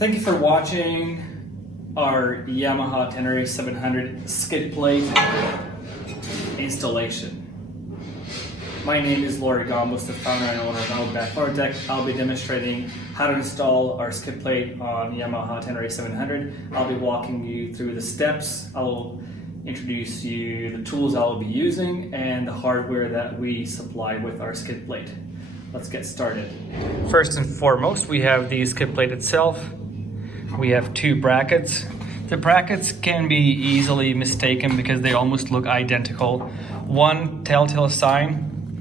Thank you for watching our Yamaha Tenere 700 skid plate installation. My name is Laurie Gombos, the founder and owner of Outback Floor Deck. I'll be demonstrating how to install our skid plate on Yamaha Tenere 700. I'll be walking you through the steps. I'll introduce you the tools I'll be using and the hardware that we supply with our skid plate. Let's get started. First and foremost, we have the skid plate itself. We have two brackets. The brackets can be easily mistaken because they almost look identical. One telltale sign,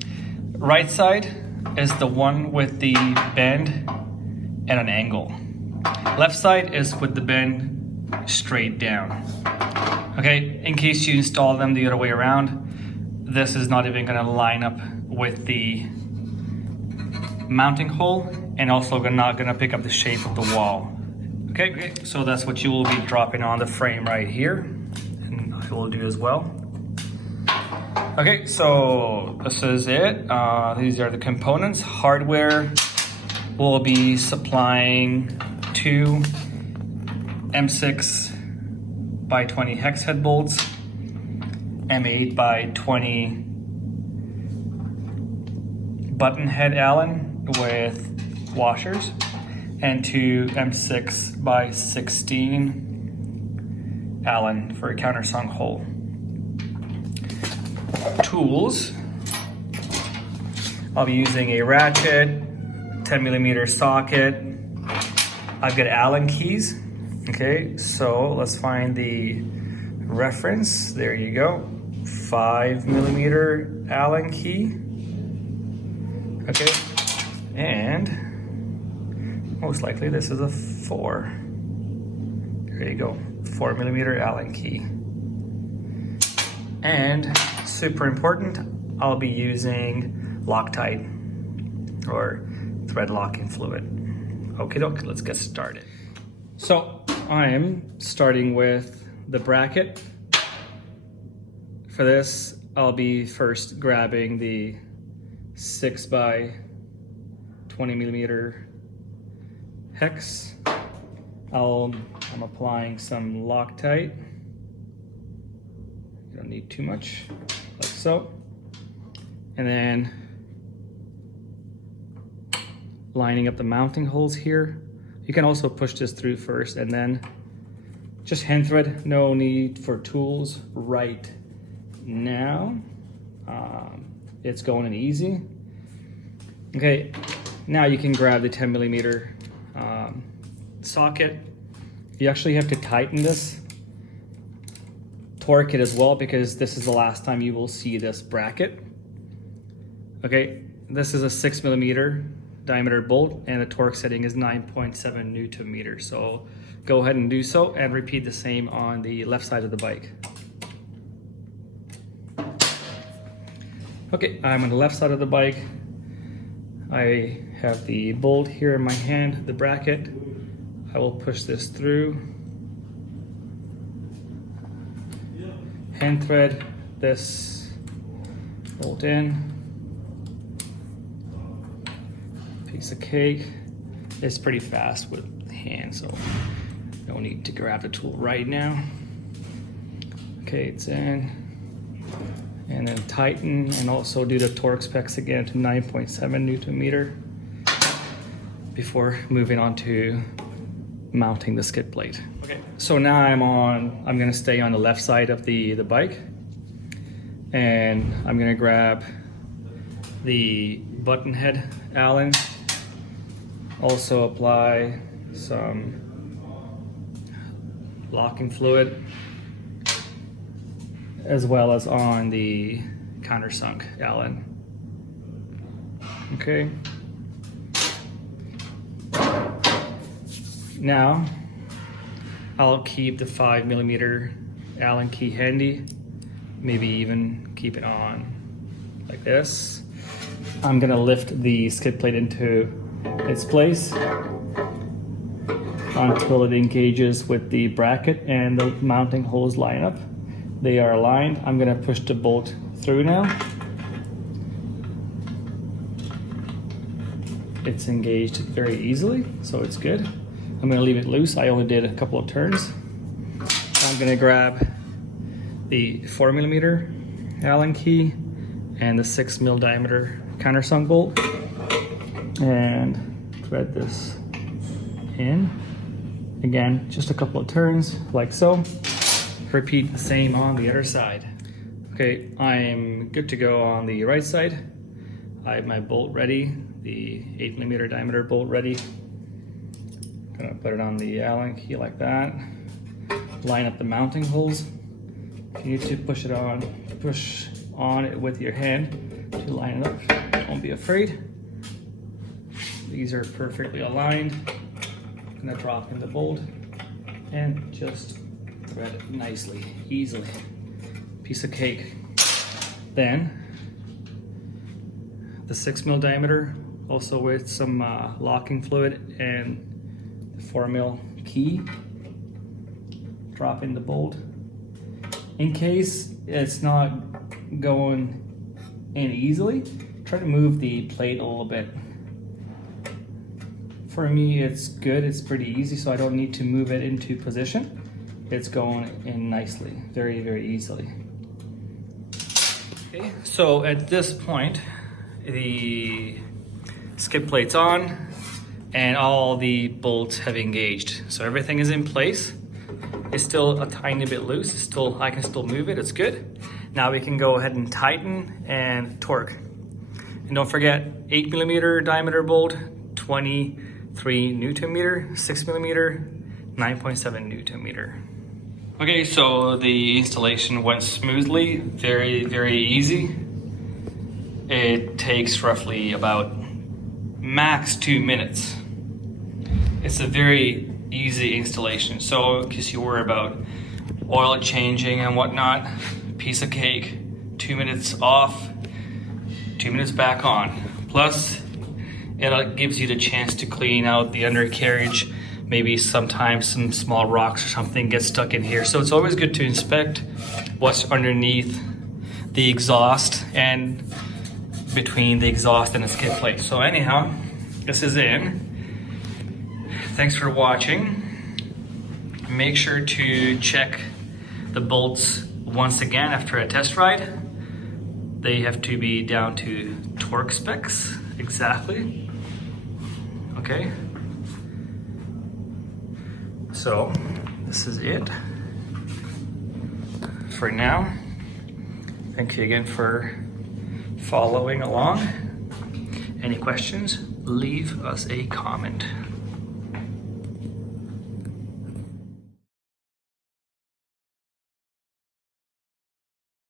right side is the one with the bend and an angle. Left side is with the bend straight down. Okay, in case you install them the other way around, this is not even gonna line up with the mounting hole and also not gonna pick up the shape of the wall. Okay, so that's what you will be dropping on the frame right here, and I will do as well. Okay, so this is it. These are the components. Hardware, will be supplying two M6 by 20 hex head bolts, M8 by 20 button head Allen with washers, and two M6 by 16 Allen for a countersunk hole. Tools, I'll be using a ratchet, 10mm socket. I've got Allen keys. Okay, so let's find the reference. There you go, 5mm Allen key. Okay, and most likely this is a 4. There you go, 4mm Allen key. And super important, I'll be using Loctite or thread locking fluid. Okay, let's get started. So I am starting with the bracket. For this, I'll be first grabbing the 6 by 20mm hex. I'm applying some Loctite. You don't need too much, like so. And then lining up the mounting holes here. You can also push this through first and then just hand thread. No need for tools right now. It's going in easy. Okay, now you can grab the 10mm socket. You actually have to tighten this, torque it as well, because this is the last time you will see this bracket. Okay, this is a 6mm diameter bolt and the torque setting is 9.7 Newton-meter. So go ahead and do so and repeat the same on the left side of the bike. Okay, I'm on the left side of the bike. I have the bolt here in my hand, the bracket. I will push this through. Hand thread this bolt in. Piece of cake. It's pretty fast with hand, so no need to grab the tool right now. Okay, it's in. And then tighten and also do the torque specs again to 9.7 Newton-meter before moving on to mounting the skid plate. Okay, so now I'm gonna stay on the left side of the bike, and I'm gonna grab the button head Allen, also apply some locking fluid, as well as on the countersunk Allen. Okay. Now, I'll keep the 5mm Allen key handy, maybe even keep it on like this. I'm gonna lift the skid plate into its place until it engages with the bracket and the mounting holes line up. They are aligned. I'm gonna push the bolt through now. It's engaged very easily, so it's good. I'm gonna leave it loose. I only did a couple of turns. I'm gonna grab the 4mm Allen key and the 6mm diameter countersunk bolt and thread this in. Again, just a couple of turns like so. Repeat the same on the other side. Okay, I'm good to go on the right side. I have my bolt ready, the 8mm diameter bolt ready. Gonna put it on the Allen key like that. Line up the mounting holes. You need to push on it with your hand to line it up. Don't be afraid. These are perfectly aligned. I'm gonna drop in the bolt and just thread it nicely, easily. Piece of cake. Then the 6mm diameter, also with some locking fluid and the 4mm key. Drop in the bolt. In case it's not going in easily, try to move the plate a little bit. For me, it's good, it's pretty easy, so I don't need to move it into position. It's going in nicely, very, very easily. Okay, so at this point, the skid plate's on and all the bolts have engaged. So everything is in place. It's still a tiny bit loose. I can still move it, it's good. Now we can go ahead and tighten and torque. And don't forget, 8mm diameter bolt, 23 Newton meter, 6mm, 9.7 Newton meter. Okay, so the installation went smoothly, very, very easy. It takes roughly about max 2 minutes. It's a very easy installation. So in case you worry about oil changing and whatnot, piece of cake, 2 minutes off, 2 minutes back on. Plus, it gives you the chance to clean out the undercarriage. Maybe sometimes some small rocks or something get stuck in here. So it's always good to inspect what's underneath the exhaust and between the exhaust and the skid plate. So anyhow, this is in. Thanks for watching. Make sure to check the bolts once again after a test ride. They have to be down to torque specs, exactly. Okay. So this is it for now. Thank you again for following along. Any questions? Leave us a comment.